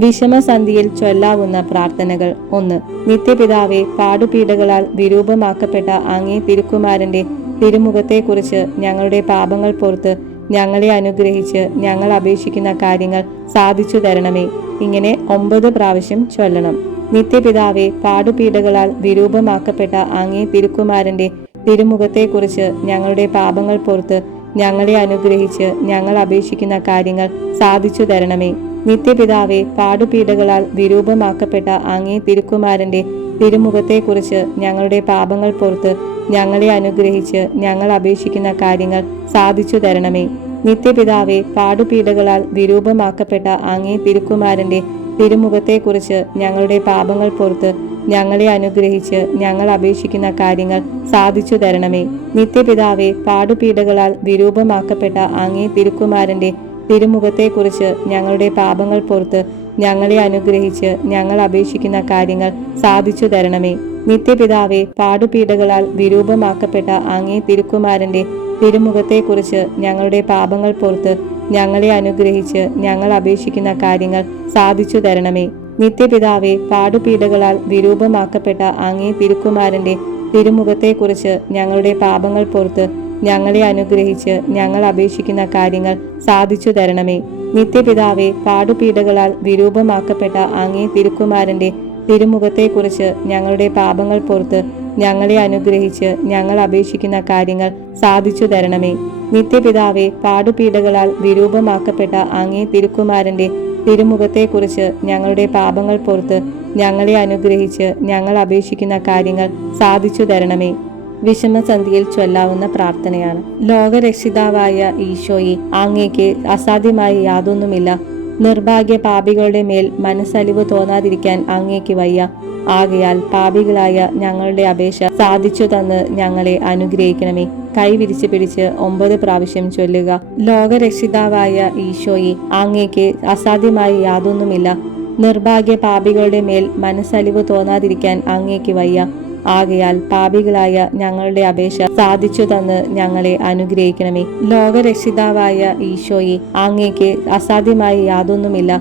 വിഷമസന്ധിയിൽ ചൊല്ലാവുന്ന പ്രാർത്ഥനകൾ. ഒന്ന് നിത്യപിതാവെ പാടുപീഡകളാൽ വിരൂപമാക്കപ്പെട്ട അങ്ങേ തിരുക്കുമാരന്റെ തിരുമുഖത്തെക്കുറിച്ച് ഞങ്ങളുടെ പാപങ്ങൾ പുറത്ത് ഞങ്ങളെ അനുഗ്രഹിച്ച് ഞങ്ങൾ അപേക്ഷിക്കുന്ന കാര്യങ്ങൾ സാധിച്ചു തരണമേ. ഇങ്ങനെ ഒമ്പത് പ്രാവശ്യം ചൊല്ലണം. നിത്യപിതാവെ പാടുപീഡകളാൽ വിരൂപമാക്കപ്പെട്ട അങ്ങേ തിരുക്കുമാരന്റെ തിരുമുഖത്തെക്കുറിച്ച് ഞങ്ങളുടെ പാപങ്ങൾ പുറത്ത് ഞങ്ങളെ അനുഗ്രഹിച്ച് ഞങ്ങൾ അപേക്ഷിക്കുന്ന കാര്യങ്ങൾ സാധിച്ചു തരണമേ. നിത്യപിതാവെ പാടുപീഡകളാൽ വിരൂപമാക്കപ്പെട്ട അങ്ങേ തിരുക്കുമാരന്റെ തിരുമുഖത്തെക്കുറിച്ച് ഞങ്ങളുടെ പാപങ്ങൾ പുറത്ത് ഞങ്ങളെ അനുഗ്രഹിച്ച് ഞങ്ങൾ അപേക്ഷിക്കുന്ന കാര്യങ്ങൾ സാധിച്ചു തരണമേ. നിത്യപിതാവെ പാടുപീഡകളാൽ വിരൂപമാക്കപ്പെട്ട അങ്ങേ തിരുക്കുമാരന്റെ തിരുമുഖത്തെക്കുറിച്ച് ഞങ്ങളുടെ പാപങ്ങൾ പുറത്ത് ഞങ്ങളെ അനുഗ്രഹിച്ച് ഞങ്ങൾ അപേക്ഷിക്കുന്ന കാര്യങ്ങൾ സാധിച്ചു തരണമേ. നിത്യപിതാവെ പാടുപീഡകളാൽ വിരൂപമാക്കപ്പെട്ട അങ്ങേ തിരുക്കുമാരന്റെ തിരുമുഖത്തെക്കുറിച്ച് ഞങ്ങളുടെ പാപങ്ങൾ പുറത്ത് ഞങ്ങളെ അനുഗ്രഹിച്ച് ഞങ്ങൾ അപേക്ഷിക്കുന്ന കാര്യങ്ങൾ സാധിച്ചു തരണമേ. നിത്യപിതാവെ പാടുപീഡകളാൽ വിരൂപമാക്കപ്പെട്ട അങ്ങേ തിരുക്കുമാരന്റെ തിരുമുഖത്തെക്കുറിച്ച് ഞങ്ങളുടെ പാപങ്ങൾ പുറത്ത് ഞങ്ങളെ അനുഗ്രഹിച്ച് ഞങ്ങൾ അപേക്ഷിക്കുന്ന കാര്യങ്ങൾ സാധിച്ചു തരണമേ. നിത്യപിതാവെ പാടുപീഡകളാൽ വിരൂപമാക്കപ്പെട്ട അങ്ങേ തിരുക്കുമാരന്റെ തിരുമുഖത്തെക്കുറിച്ച് ഞങ്ങളുടെ പാപങ്ങൾ പുറത്ത് ഞങ്ങളെ അനുഗ്രഹിച്ച് ഞങ്ങൾ അപേക്ഷിക്കുന്ന കാര്യങ്ങൾ സാധിച്ചു തരണമേ. നിത്യപിതാവെ പാടുപീഡകളാൽ വിരൂപമാക്കപ്പെട്ട അങ്ങേ തിരുക്കുമാരന്റെ തിരുമുഖത്തെക്കുറിച്ച് ഞങ്ങളുടെ പാപങ്ങൾ പുറത്ത് ഞങ്ങളെ അനുഗ്രഹിച്ച് ഞങ്ങൾ അപേക്ഷിക്കുന്ന കാര്യങ്ങൾ സാധിച്ചു തരണമേ. നിത്യപിതാവെ പാടുപീഡകളാൽ വിരൂപമാക്കപ്പെട്ട അങ്ങേ തിരുക്കുമാരന്റെ തിരുമുഖത്തെക്കുറിച്ച് ഞങ്ങളുടെ പാപങ്ങൾ പുറത്ത് ഞങ്ങളെ അനുഗ്രഹിച്ച് ഞങ്ങൾ അപേക്ഷിക്കുന്ന കാര്യങ്ങൾ സാധിച്ചു തരണമേ. വിഷമസന്ധിയിൽ ചൊല്ലാവുന്ന പ്രാർത്ഥനയാണ്. ലോകരക്ഷിതാവായ ഈശോയെ അങ്ങേക്ക് അസാധ്യമായി യാതൊന്നുമില്ല. നിർഭാഗ്യ പാപികളുടെ മേൽ മനസ്സലിവ് തോന്നാതിരിക്കാൻ അങ്ങേക്ക് വയ്യ. ആകയാൽ പാപികളായ ഞങ്ങളുടെ അപേക്ഷ സാധിച്ചു തന്ന് ഞങ്ങളെ അനുഗ്രഹിക്കണമേ. കൈവിരിച്ച് പിടിച്ച് ഒമ്പത് പ്രാവശ്യം ചൊല്ലുക. ലോകരക്ഷിതാവായ ഈശോയെ അങ്ങേക്ക് അസാധ്യമായി യാതൊന്നുമില്ല. നിർഭാഗ്യ പാപികളുടെ മേൽ മനസ്സലിവ് തോന്നാതിരിക്കാൻ അങ്ങേക്ക് വയ്യ. ആകയാൽ പാപികളായ ഞങ്ങളുടെ അപേക്ഷ സാധിച്ചു തന്ന് ഞങ്ങളെ അനുഗ്രഹിക്കണമേ. ലോകരക്ഷിതാവായ ഈശോയെ അങ്ങേക്ക് അസാധ്യമായി യാതൊന്നുമില്ല.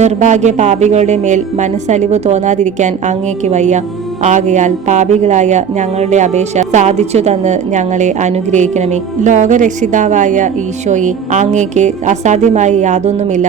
നിർഭാഗ്യ പാപികളുടെ മേൽ മനസ്സലിവ് തോന്നാതിരിക്കാൻ അങ്ങേക്ക് വയ്യ. ആകയാൽ പാപികളായ ഞങ്ങളുടെ അപേക്ഷ സാധിച്ചു തന്ന് ഞങ്ങളെ അനുഗ്രഹിക്കണമേ. ലോകരക്ഷിതാവായ ഈശോയെ അങ്ങേക്ക് അസാധ്യമായി യാതൊന്നുമില്ല.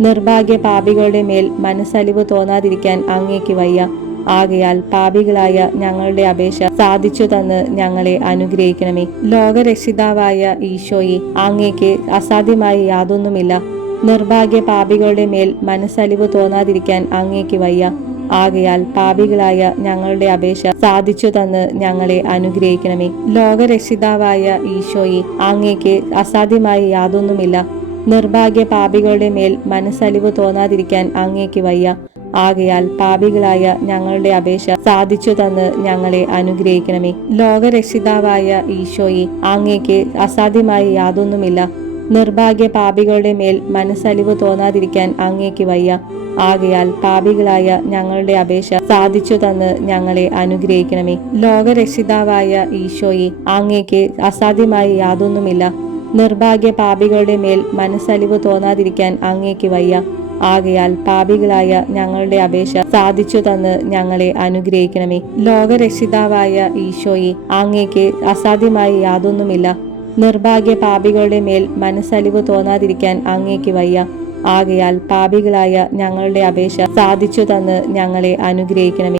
നിർഭാഗ്യ പാപികളുടെ മേൽ മനസ്സലിവ് തോന്നാതിരിക്കാൻ അങ്ങേക്ക് വയ്യ. ആകയാൽ പാപികളായ ഞങ്ങളുടെ അപേക്ഷ സാധിച്ചു തന്ന് ഞങ്ങളെ അനുഗ്രഹിക്കണമേ. ലോകരക്ഷിതാവായ ഈശോയെ അങ്ങേക്ക് അസാധ്യമായി യാതൊന്നുമില്ല. നിർഭാഗ്യ പാപികളുടെ മേൽ മനസ്സലിവ് തോന്നാതിരിക്കാൻ അങ്ങേക്ക് വയ്യ. ആകയാൽ പാപികളായ ഞങ്ങളുടെ അപേക്ഷ സാധിച്ചു തന്ന് ഞങ്ങളെ അനുഗ്രഹിക്കണമേ. ലോകരക്ഷിതാവായ ഈശോയെ അങ്ങേക്ക് അസാധ്യമായി യാതൊന്നുമില്ല. നിർഭാഗ്യ പാപികളുടെ മേൽ മനസ്സലിവ് തോന്നാതിരിക്കാൻ അങ്ങേക്ക് വയ്യ. ആകയാൽ പാപികളായ ഞങ്ങളുടെ അപേക്ഷ സാധിച്ചു തന്ന് ഞങ്ങളെ അനുഗ്രഹിക്കണമേ. ലോകരക്ഷിതാവായ ഈശോയെ അങ്ങേക്ക് അസാധ്യമായി യാതൊന്നുമില്ല. നിർഭാഗ്യ പാപികളുടെ മേൽ മനസ്സലിവ് തോന്നാതിരിക്കാൻ അങ്ങേക്ക് വയ്യ. ആകയാൽ പാപികളായ ഞങ്ങളുടെ അപേക്ഷ സാധിച്ചു തന്ന് ഞങ്ങളെ അനുഗ്രഹിക്കണമേ. ലോകരക്ഷിതാവായ ഈശോയെ അങ്ങേക്ക് അസാധ്യമായി യാതൊന്നുമില്ല. നിർഭാഗ്യ പാപികളുടെ മേൽ മനസ്സലിവ് തോന്നാതിരിക്കാൻ അങ്ങേക്ക് വയ്യ. ആകയാൽ പാപികളായ ഞങ്ങളുടെ അപേക്ഷ സാധിച്ചു തന്ന് ഞങ്ങളെ അനുഗ്രഹിക്കണമേ. ലോകരക്ഷിതാവായ ഈശോയെ അങ്ങേക്ക് അസാധ്യമായി യാതൊന്നുമില്ല. നിർഭാഗ്യ പാപികളുടെ മേൽ മനസ്സലിവ് തോന്നാതിരിക്കാൻ അങ്ങേക്ക് വയ്യ. ആകയാൽ പാപികളായ ഞങ്ങളുടെ അപേക്ഷ സാധിച്ചു തന്ന് ഞങ്ങളെ അനുഗ്രഹിക്കണമേ.